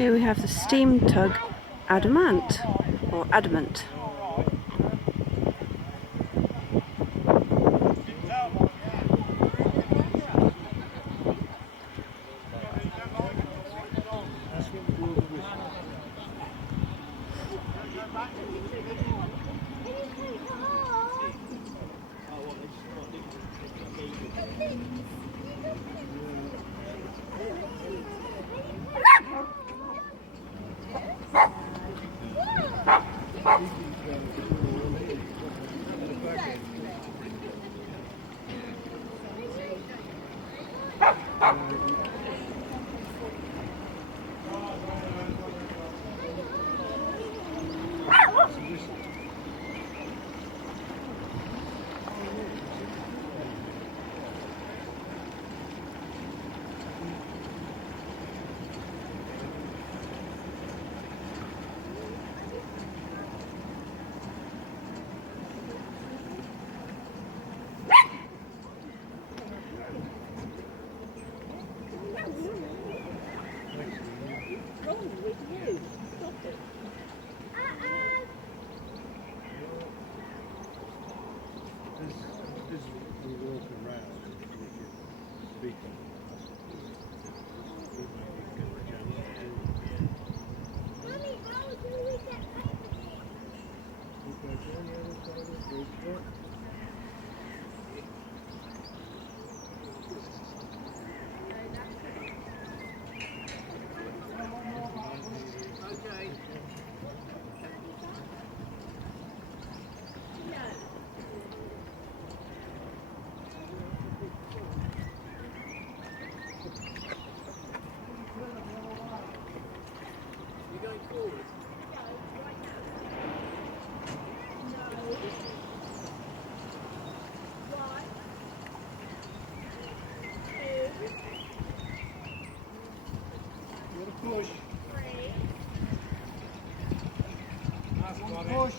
Here we have the steam tug Adamant, or Adamant. Push. Push.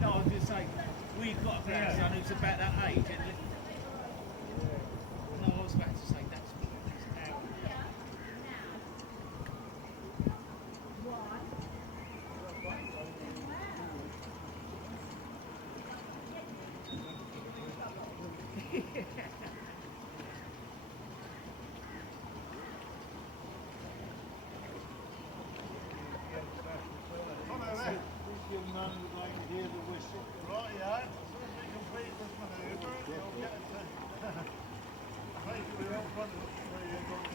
No, I was just saying, we've got a grandson who's about that age, and no, I was about to say that's This young man would like to hear the whistle. Right, yeah. As soon as we complete this manoeuvre, you'll get basically in front of where you're going to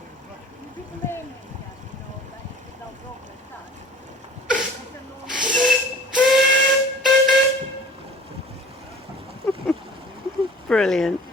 Brilliant.